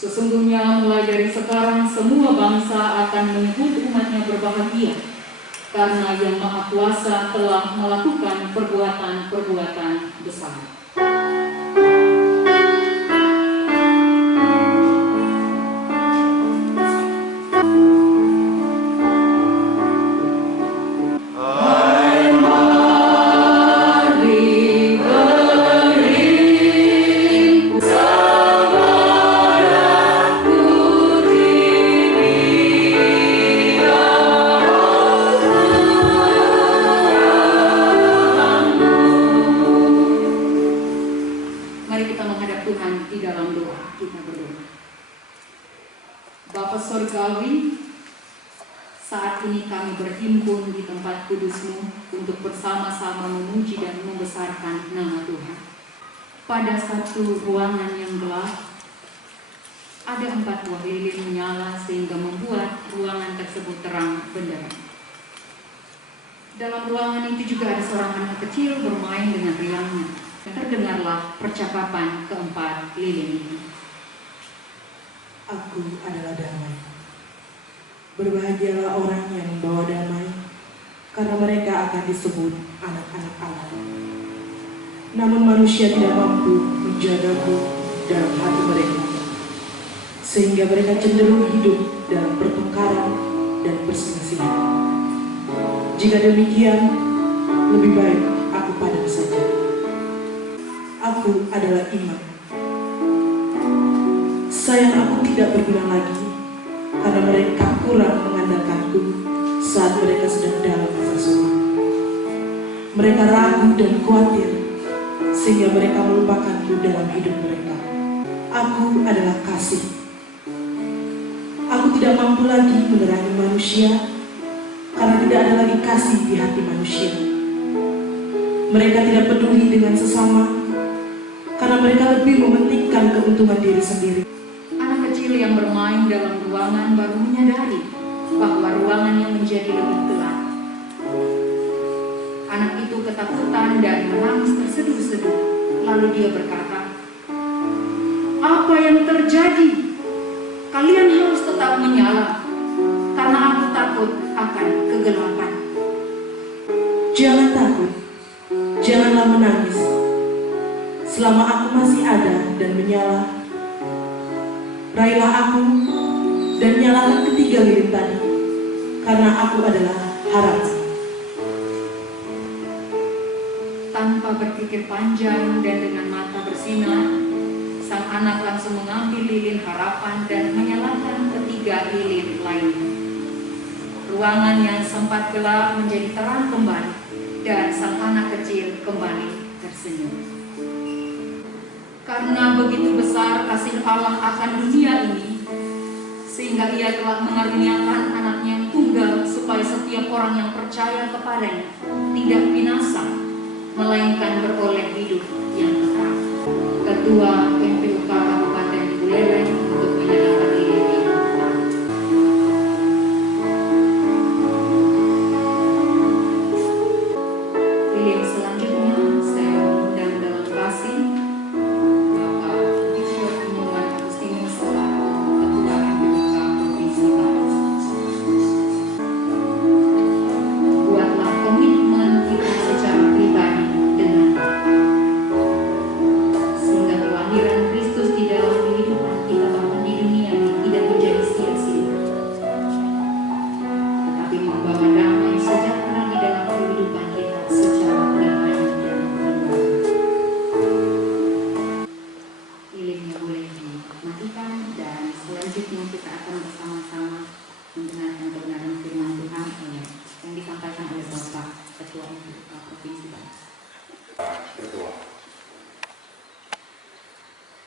Sesungguhnya mulai dari sekarang semua bangsa akan menyebut umatnya berbahagia, karena Yang Maha Kuasa telah melakukan perbuatan-perbuatan besar. Bapa Surgawi, saat ini kami berhimpun di tempat kudus-Mu untuk bersama-sama memuji dan membesarkan nama Tuhan. Pada satu ruangan yang gelap, ada 4 buah lilin menyala sehingga membuat ruangan tersebut terang benderang. Dalam ruangan itu juga ada seorang anak kecil bermain dengan riangnya. Terdengarlah percakapan keempat lilin ini. Aku adalah damai. Berbahagialah orang yang membawa damai, karena mereka akan disebut anak-anak Allah. Namun manusia tidak mampu menjagaku dalam hati mereka, sehingga mereka cenderung hidup dalam pertengkaran dan perselisihan. Jika demikian, lebih baik aku padam saja. Aku adalah iman. Sayang, aku tidak berguna lagi, karena mereka kurang mengandalkanku saat mereka sedang dalam masa sulit. Mereka ragu dan khawatir, sehingga mereka melupakanku dalam hidup mereka. Aku adalah kasih. Aku tidak mampu lagi menerangi manusia, karena tidak ada lagi kasih di hati manusia. Mereka tidak peduli dengan sesama, karena mereka lebih mementingkan keuntungan diri sendiri. Yang bermain dalam ruangan baru menyadari bahwa ruangannya menjadi lebih gelap. Anak itu ketakutan dan menangis terseduh-seduh. Lalu dia berkata, "Apa yang terjadi? Kalian harus tetap menyala, karena aku takut akan kegelapan." Jangan takut, janganlah menangis. Selama aku masih ada dan menyala, raihlah aku dan nyalakan ketiga lilin tadi, karena aku adalah harapan. Tanpa berpikir panjang dan dengan mata bersinar, sang anak langsung mengambil lilin harapan dan menyalakan ketiga lilin lainnya. Ruangan yang sempat gelap menjadi terang kembali, dan sang anak kecil kembali tersenyum. Karena begitu besar kasih Allah akan dunia ini, sehingga Ia telah mengaruniakan anaknya yang tunggal, supaya setiap orang yang percaya kepadanya tidak binasa, melainkan beroleh hidup yang kekal. Ketua MPUK Kabupaten Buleleng untuk menyalakan lilin ini. Lilin selanjutnya saya undang dalam kasih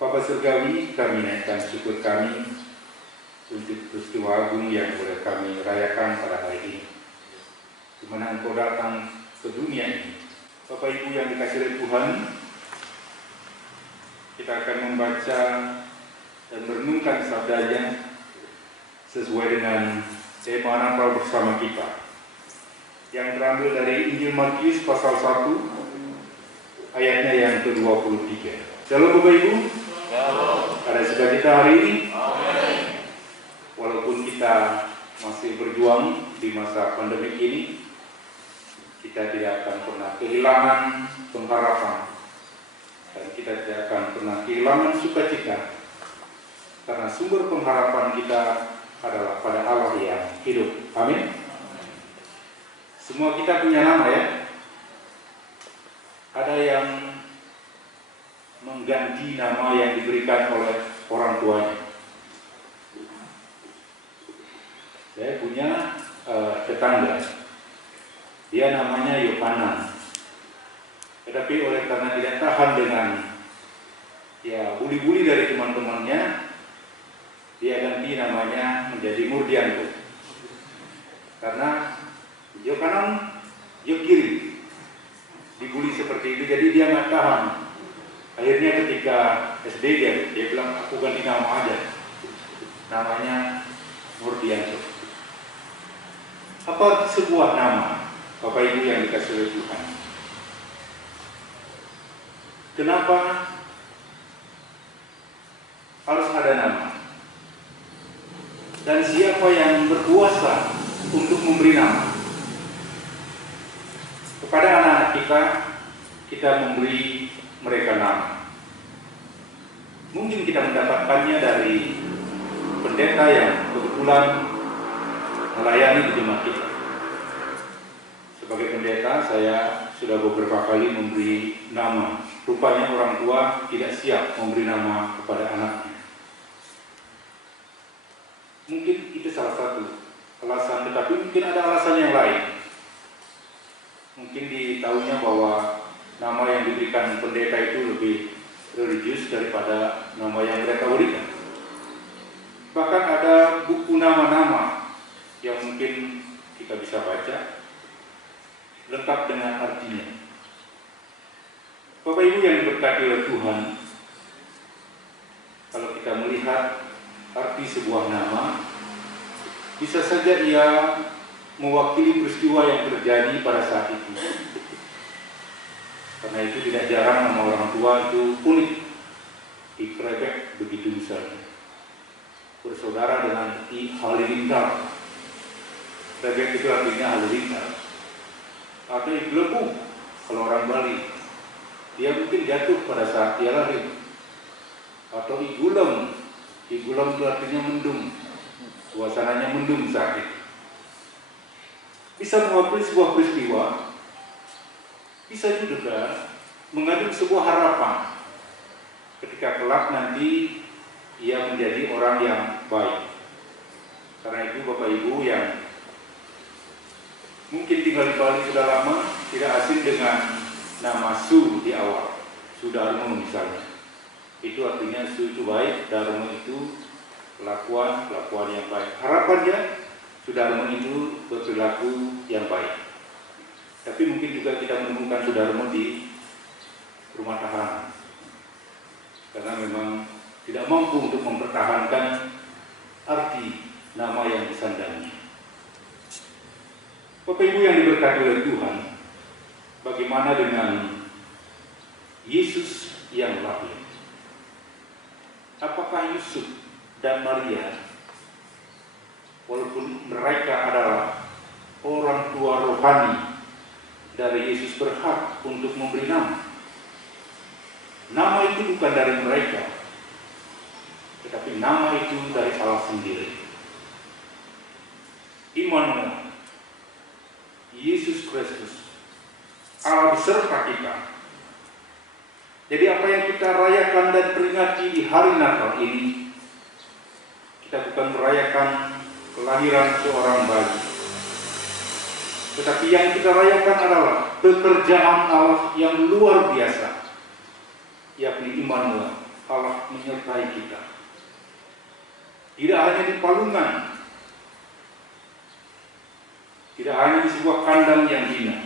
Bapa Surgawi, kami naikkan syukur kami untuk peristiwa agung yang boleh kami rayakan pada hari ini, di mana Engkau datang ke dunia ini. Bapak Ibu yang dikasihi oleh Tuhan, kita akan membaca dan merenungkan sabdanya sesuai dengan tema Natal bersama kita, yang terambil dari Injil Matius pasal 1 ayatnya yang ke-23. Shalom Bapak Ibu. Ada sukacita hari ini? Walaupun kita masih berjuang di masa pandemi ini, kita tidak akan pernah kehilangan pengharapan dan kita tidak akan pernah kehilangan sukacita karena sumber pengharapan kita adalah pada Allah yang hidup. Amin. Semua kita punya nama ya. Ada yang mengganti nama yang diberikan oleh orang tuanya. Saya punya tetangga, dia namanya Yohanan. Tetapi oleh karena tidak tahan dengan buli-buli dari teman-temannya, dia ganti namanya menjadi Murdianto. Karena Yohanan Yokiri dibuli seperti itu, jadi dia nggak tahan. Akhirnya ketika SD dia bilang, aku ganti nama aja, namanya Murdianto. Apa sebuah nama, Bapak Ibu yang dikasih oleh Tuhan? Kenapa harus ada nama? Dan siapa yang berkuasa untuk memberi nama? Kepada anak-anak kita memberi mereka nama. Mungkin kita mendapatkannya dari pendeta yang kebetulan melayani di jemaat kita. Sebagai pendeta, saya sudah beberapa kali memberi nama. Rupanya orang tua tidak siap memberi nama kepada anaknya. Mungkin itu salah satu alasan, tetapi mungkin ada alasan yang lain. Mungkin ditahunya bahwa nama yang diberikan pendeta itu lebih religius daripada nama yang mereka berikan. Bahkan ada buku nama-nama yang mungkin kita bisa baca lengkap dengan artinya. Bapak Ibu yang diberkati oleh Tuhan, kalau kita melihat arti sebuah nama, bisa saja ia mewakili peristiwa yang terjadi pada saat itu. Karena itu tidak jarang nama orang tua itu unik, Ikrebek begitu misalnya, bersaudara dengan I Halilintar. Rebek itu artinya halilintar. Atau Iglebu kalau orang Bali, dia mungkin jatuh pada saat dia lahir. Atau Igulem itu artinya mendung, suasananya mendung saat itu. Bisa mewakili sebuah peristiwa, bisa juga mengandung sebuah harapan ketika kelak nanti ia menjadi orang yang baik. Karena itu Bapak Ibu yang mungkin tinggal di Bali sudah lama, tidak asing dengan nama Su di awal, Sudarmo misalnya. Itu artinya Su itu baik, Darmo itu kelakuan yang baik. Harapannya Sudarmo itu berperilaku yang baik. Tapi mungkin juga kita menemukan Sudarmo di rumah tahanan, karena memang tidak mampu untuk mempertahankan arti nama yang disandangnya. Bapak Ibu yang diberkati oleh Tuhan, bagaimana dengan Yesus yang lahir? Apakah Yusuf dan Maria, walaupun mereka adalah orang tua rohani dari Yesus, berhak untuk memberi nama? Nama itu bukan dari mereka, tetapi nama itu dari Allah sendiri. Immanuel, Yesus Kristus, Allah beserta kita. Jadi apa yang kita rayakan dan peringati di hari Natal ini, kita bukan merayakan kelahiran seorang bayi, tetapi yang kita rayakan adalah pekerjaan Allah yang luar biasa, yakni Immanuel, Allah menyertai kita. Tidak hanya di palungan, tidak hanya di sebuah kandang yang hina,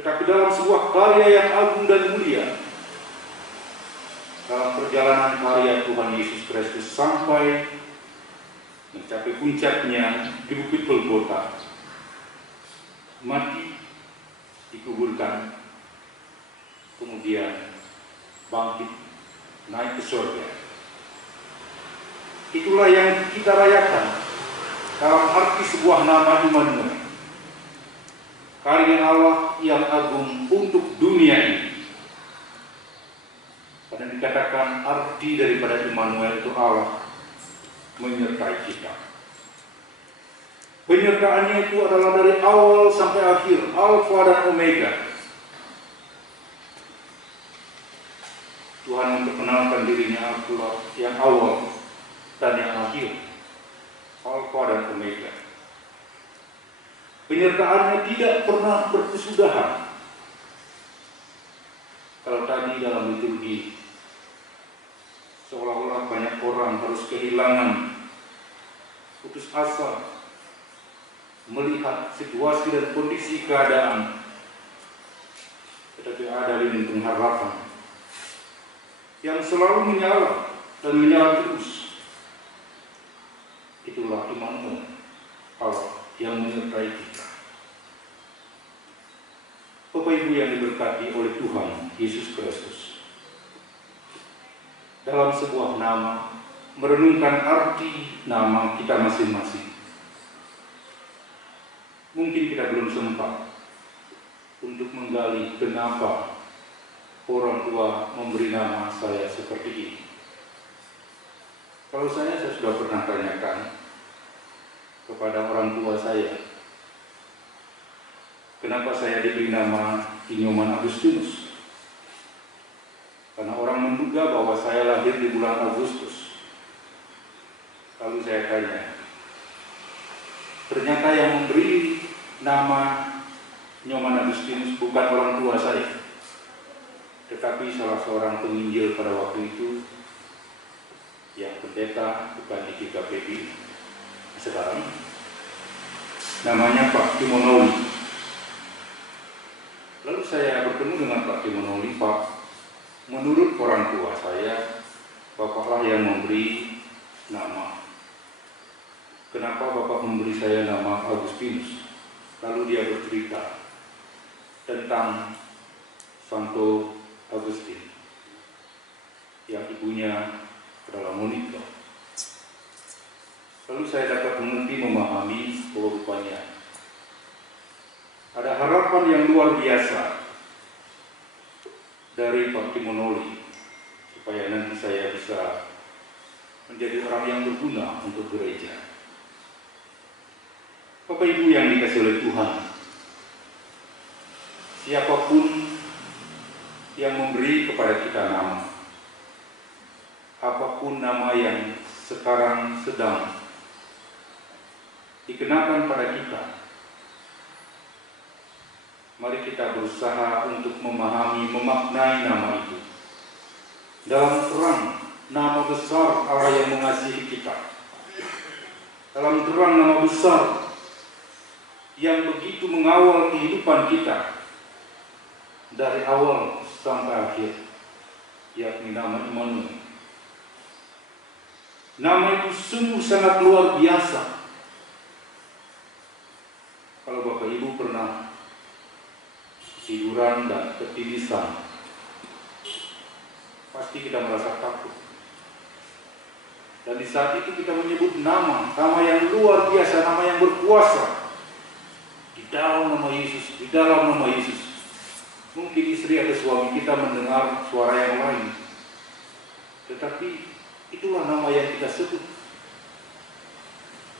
tetapi dalam sebuah karya yang agung dan mulia, dalam perjalanan karya Tuhan Yesus Kristus sampai mencapai puncaknya di Bukit Golgota, mati, dikuburkan, kemudian bangkit naik ke surga. Itulah yang kita rayakan dalam arti sebuah nama Immanuel, karya Allah yang agung untuk dunia ini. Karena dikatakan arti daripada Immanuel itu Allah menyertai kita. Penyertaannya itu adalah dari awal sampai akhir, Alfa dan Omega. Tuhan memperkenalkan dirinya Allah yang awal dan yang akhir, Alfa dan Omega. Penyertaannya tidak pernah berkesudahan. Kalau tadi dalam liturgi seolah-olah banyak orang harus kehilangan putus asa melihat situasi dan kondisi keadaan, tetapi ada lilin pengharapan yang selalu menyala dan menyala terus. Itulah Immanuel, Allah yang menyertai kita. Bapak Ibu yang diberkati oleh Tuhan Yesus Kristus, dalam sebuah nama merenungkan arti nama kita masing-masing. Mungkin kita belum sempat untuk menggali kenapa orang tua memberi nama saya seperti ini. Kalau saya sudah pernah tanyakan kepada orang tua saya, kenapa saya diberi nama Inyoman Agustinus? Karena orang menduga bahwa saya lahir di bulan Agustus. Lalu saya tanya, ternyata yang memberi nama Inyoman Agustinus bukan orang tua saya, tetapi salah seorang penginjil pada waktu itu, yang pendeta bukan di GKPD sekarang, namanya Pak Timonoli. Lalu saya bertemu dengan Pak Timonoli. Pak, menurut orang tua saya, Bapaklah yang memberi nama. Kenapa Bapak memberi saya nama Agustinus? Lalu dia bercerita tentang Santo Agustin yang ibunya adalah Monica. Lalu saya dapat mengerti, memahami bahwa rupanya ada harapan yang luar biasa dari Pak Timonoli supaya nanti saya bisa menjadi orang yang berguna untuk gereja. Bapak Ibu yang dikasihi oleh Tuhan, siapapun yang memberi kepada kita nama, apapun nama yang sekarang sedang dikenakan pada kita, mari kita berusaha untuk memahami, memaknai nama itu dalam terang nama besar Allah yang mengasihi kita, dalam terang nama besar yang begitu mengawal kehidupan kita dari awal sampai akhir, yakni nama Immanuel. Nama itu sungguh sangat luar biasa. Kalau Bapak Ibu pernah tiduran dan ketidisan, pasti kita merasa takut. Dan di saat itu kita menyebut nama yang luar biasa, nama yang berkuasa. Di dalam nama Yesus, di dalam nama Yesus. Mungkin istri atau suami kita mendengar suara yang lain, tetapi itulah nama yang kita sebut.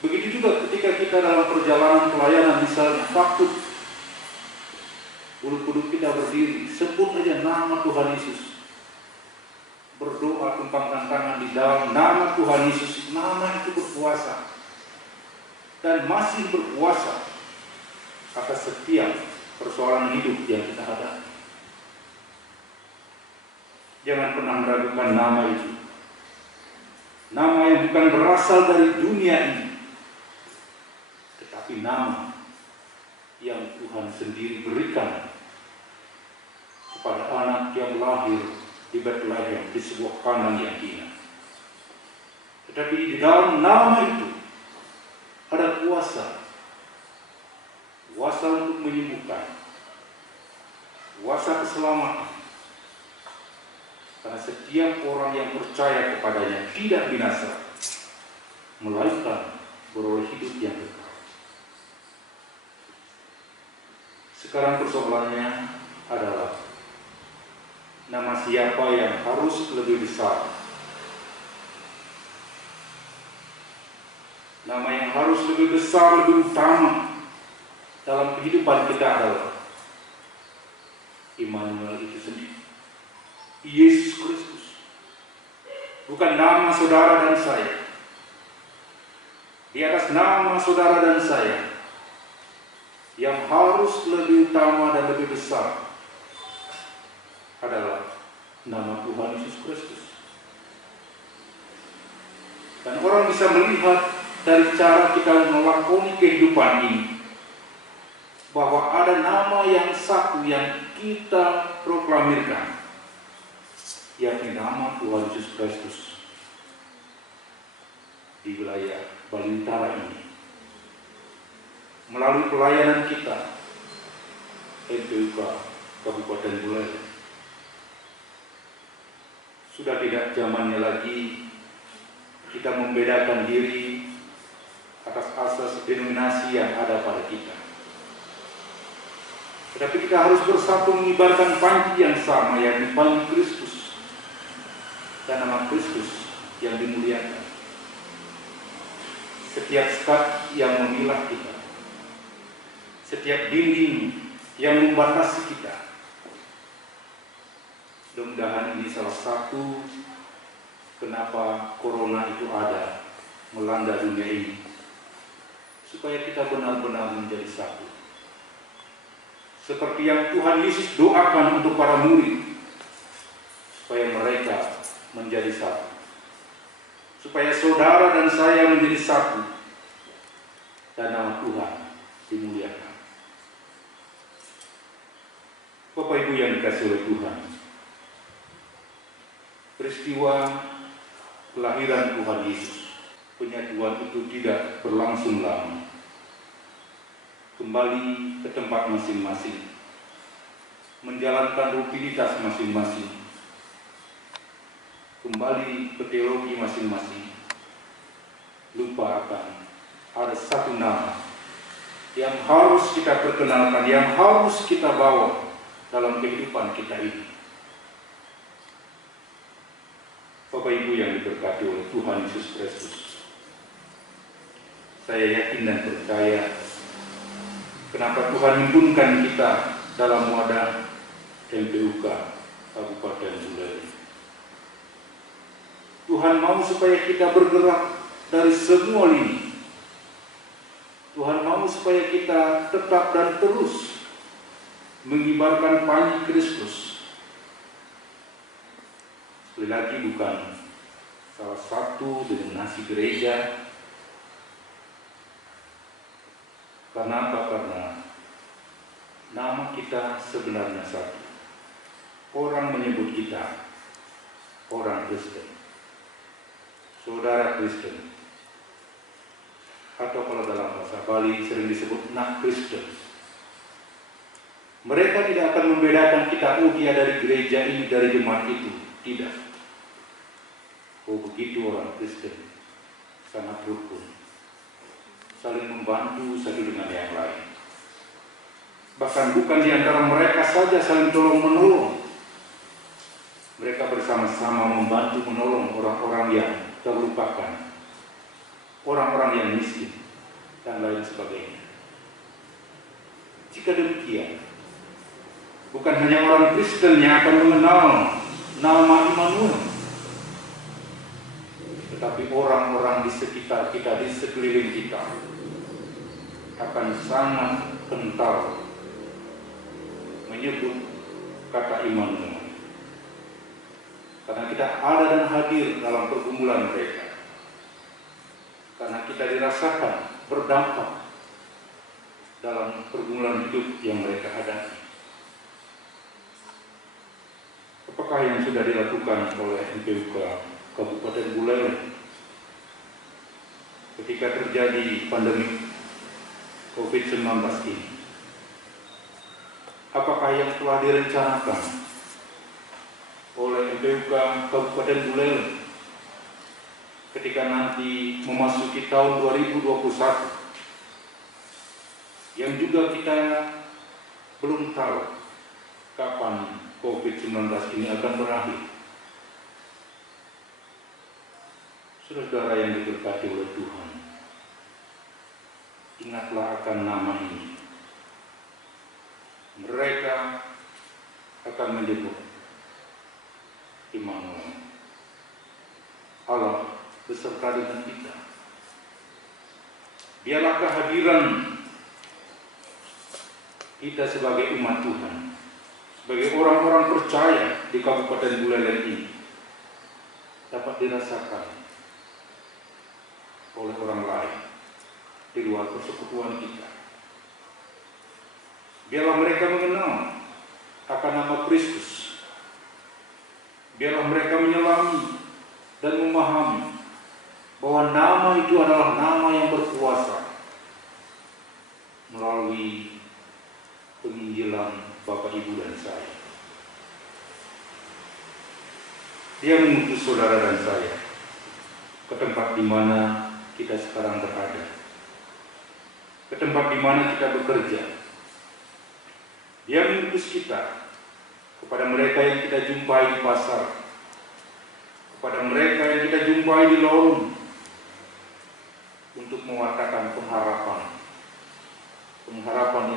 Begitu juga ketika kita dalam perjalanan pelayanan, misalnya takut, bulu-bulu kita berdiri, sebut aja nama Tuhan Yesus. Berdoa, tumpangkan tangan di dalam nama Tuhan Yesus. Nama itu berkuasa dan masih berkuasa atas setiap persoalan hidup yang kita hadapi. Jangan pernah meragukan nama itu. Nama yang bukan berasal dari dunia ini, tetapi nama yang Tuhan sendiri berikan kepada anak yang lahir di Bethlehem, di sebuah kandang yang hina. Tetapi di dalam nama itu ada kuasa. Kuasa untuk menyembuhkan, kuasa keselamatan, Karena setiap orang yang percaya kepadanya tidak binasa, melainkan beroleh hidup yang kekal. Sekarang persoalannya adalah nama siapa yang harus lebih besar? Nama yang harus lebih besar, lebih utama dalam kehidupan kita adalah Immanuel itu sendiri, Yesus Kristus. Bukan nama saudara dan saya. Di atas nama saudara dan saya, yang harus lebih utama dan lebih besar adalah nama Tuhan Yesus Kristus. Dan orang bisa melihat dari cara kita melakoni kehidupan ini, bahwa ada nama yang satu yang kita proklamirkan, yakni nama Tuhan Yesus Kristus di wilayah Bali Utara ini. Melalui pelayanan kita, MPUK Kabupaten Buleleng, sudah tidak zamannya lagi kita membedakan diri atas asas denominasi yang ada pada kita. Tetapi kita harus bersatu mengibarkan panji yang sama, yakni panji Kristus, dan nama Kristus yang dimuliakan. Setiap sekat yang memilah kita, setiap dinding yang membatasi kita. Mudah-mudahan ini salah satu kenapa corona itu ada, melanda dunia ini, supaya kita benar-benar menjadi satu. Seperti yang Tuhan Yesus doakan untuk para murid, supaya mereka menjadi satu. Supaya saudara dan saya menjadi satu, dan nama Tuhan dimuliakan. Bapak Ibu yang dikasihi oleh Tuhan, peristiwa kelahiran Tuhan Yesus, penyatuan itu tidak berlangsung lama. Kembali ke tempat masing-masing, menjalankan rutinitas masing-masing, kembali ke teologi masing-masing, lupa akan ada satu nama yang harus kita perkenalkan, yang harus kita bawa dalam kehidupan kita ini. Bapak Ibu yang diberkati oleh Tuhan Yesus Kristus, saya yakin dan percaya kenapa Tuhan menghubungkan kita dalam wadah MPUK Kabupaten Buleleng. Tuhan mau supaya kita bergerak dari semua lini. Tuhan mau supaya kita tetap dan terus mengibarkan panji Kristus. Sekali lagi, bukan salah satu denominasi gereja. Karena apa? Karena nama kita sebenarnya satu. Orang menyebut kita orang Kristen, saudara Kristen, atau kalau dalam bahasa Bali sering disebut nak Kristen. Mereka tidak akan membedakan kita, oh dia dari gereja ini, dari jemaat itu. Tidak. Oh begitu orang Kristen, sangat rukun, saling membantu satu dengan yang lain. Bahkan bukan di antara mereka saja saling tolong-menolong. Mereka bersama-sama membantu menolong orang-orang yang terlupakan, orang-orang yang miskin, dan lain sebagainya. Jika demikian, bukan hanya orang Kristen yang akan mengenal nama Immanuel, tetapi orang-orang di sekitar kita, di sekeliling kita, akan sangat kental menyebut kata Immanuel. Karena kita ada dan hadir dalam pergumulan mereka. Karena kita dirasakan berdampak dalam pergumulan hidup yang mereka hadapi. Apakah yang sudah dilakukan oleh MPUK Kabupaten Buleleng ketika terjadi pandemi COVID-19 ini? Apakah yang telah direncanakan oleh MPUK Kabupaten Buleleng ketika nanti memasuki tahun 2021 yang juga kita belum tahu kapan COVID-19 ini akan berakhir. Saudara yang diberkati oleh Tuhan, ingatlah akan nama ini. Mereka akan menyebut Immanuel, Allah beserta dengan kita. Biarlah kehadiran kita sebagai umat Tuhan, sebagai orang-orang percaya di Kabupaten Buleleng ini dapat dirasakan oleh orang lain di luar persekutuan kita. Biarlah mereka mengenal akan nama Kristus. Biarlah mereka menyelami dan memahami bahwa nama itu adalah nama yang berkuasa melalui penginjilan Bapak, Ibu, dan saya. Dia mengutus saudara dan saya ke tempat di mana kita sekarang berada, ke tempat di mana kita bekerja. Dia mengutus kita kepada mereka yang kita jumpai di pasar, kepada mereka yang kita jumpai di lorong, untuk mewartakan pengharapan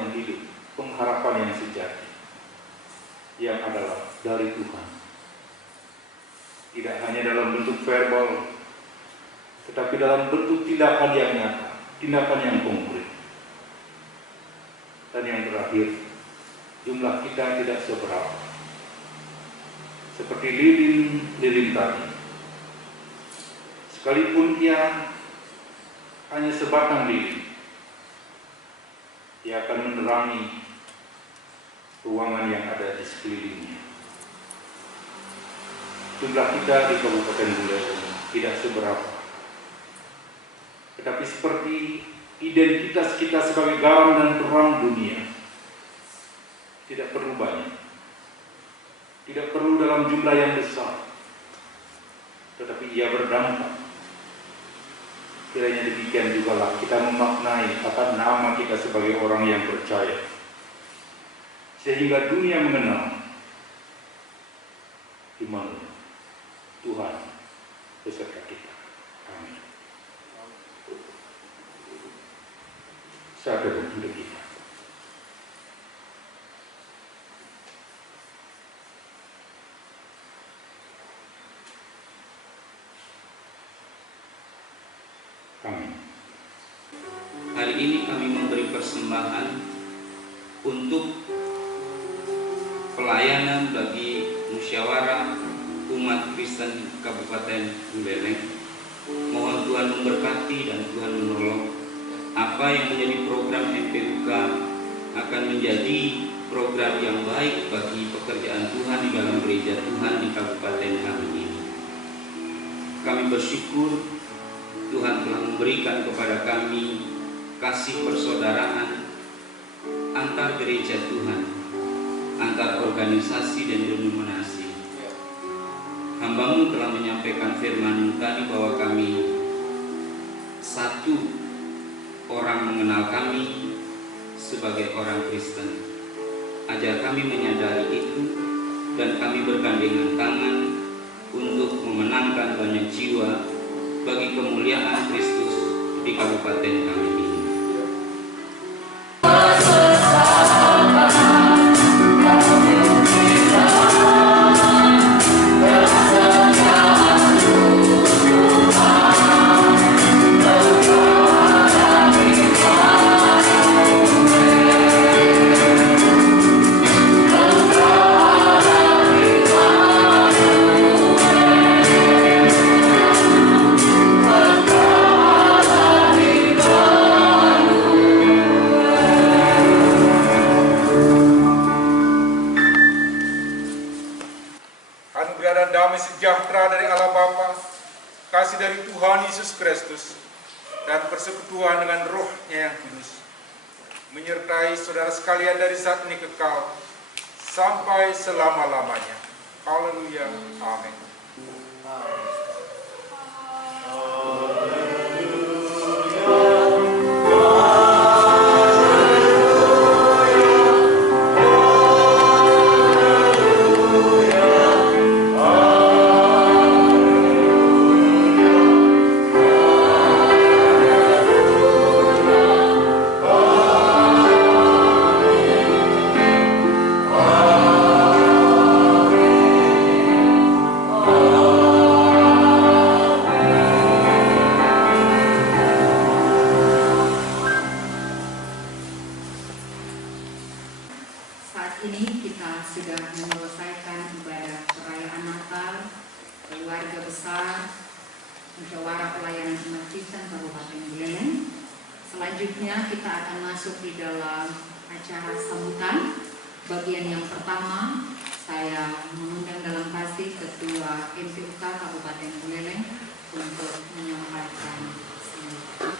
yang hidup, pengharapan yang sejati, yang adalah dari Tuhan. Tidak hanya dalam bentuk verbal, tetapi dalam bentuk tindakan yang nyata, tindakan yang konkret. Dan yang terakhir, jumlah kita tidak seberapa. Seperti lilin tadi, sekalipun ia hanya sebatang lilin, ia akan menerangi ruangan yang ada di sekelilingnya. Jumlah kita di Kabupaten Buleleng tidak seberapa, tetapi seperti identitas kita sebagai garam dan terang dunia, tidak perlu banyak, tidak perlu dalam jumlah yang besar, tetapi ia berdampak. Kiranya demikian jugalah kita memaknai akan nama kita sebagai orang yang percaya, sehingga dunia mengenal Immanuel, Tuhan beserta kita. Amin. Saat untuk kita. Amin. Hari ini kami memberi persembahan untuk pelayanan bagi musyawarah umat Kristen Kabupaten Buleleng. Mohon Tuhan memberkati dan Tuhan menolong. Apa yang menjadi program MPUK akan menjadi program yang baik bagi pekerjaan Tuhan di dalam gereja Tuhan di Kabupaten kami ini. Kami bersyukur Tuhan telah memberikan kepada kami kasih persaudaraan antar gereja Tuhan, antar organisasi dan denominasi. Hamba-Mu telah menyampaikan firman-Mu tadi bahwa kami satu orang mengenal kami sebagai orang Kristen. Ajar kami menyadari itu dan kami bergandengan tangan untuk memenangkan banyak jiwa bagi kemuliaan Kristus di kabupaten kami ini. Sejahtera dari Allah Bapa, kasih dari Tuhan Yesus Kristus, dan persekutuan dengan Roh-Nya yang kudus, menyertai saudara sekalian dari saat ini kekal, sampai selama-lamanya. Haleluya. Amin. Besar Musyawarah Pelayanan Umat Kristen Kabupaten Buleleng. Selanjutnya kita akan masuk di dalam acara sambutan. Bagian yang pertama, saya mengundang dalam kasih Ketua MPUK Kabupaten Buleleng untuk menyampaikan sambutan.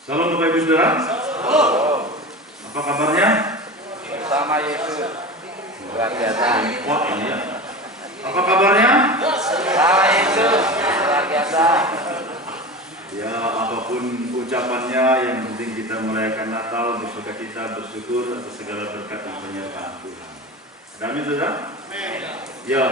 Salam Bapak Ibu Saudara. Apa kabarnya? Sama Yesus luar biasa. Wah ini ya. Apa kabarnya? Sama Yesus luar biasa. Ya apapun ucapannya, yang penting kita merayakan Natal, bersuka cita, bersyukur atas segala berkat dan penyertaan Tuhan. Amin Saudara? Ya,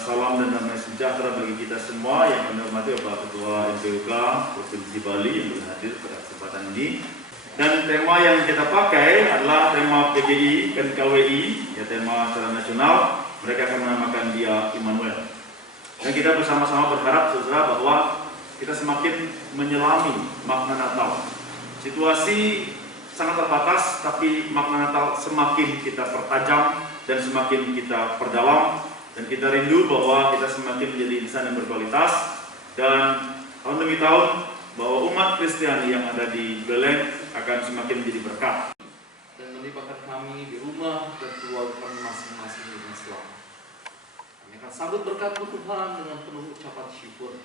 salam dan damai sejahtera bagi kita semua yang kami hormati Bapak Ketua MPUK Provinsi Bali yang berhadir pada kesempatan ini. Dan tema yang kita pakai adalah tema PGI dan KWI, ya tema secara nasional. Mereka akan menamakan dia Immanuel. Dan kita bersama-sama berharap saudara bahwa kita semakin menyelami makna Natal. Situasi sangat terbatas, tapi makna Natal semakin kita pertajam dan semakin kita perdalam, dan kita rindu bahwa kita semakin menjadi insan yang berkualitas, dan tahun demi tahun bahwa umat Kristiani yang ada di Buleleng akan semakin menjadi berkat dan melibatkan kami di rumah dan keluarga kami masing-masing dengan selamat. Kami akan sambut berkat Tuhan dengan penuh ucapan syukur.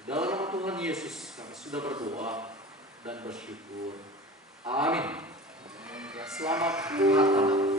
Di dalam nama Tuhan Yesus kami sudah berdoa dan bersyukur. Amin. Ya, selamat Natal.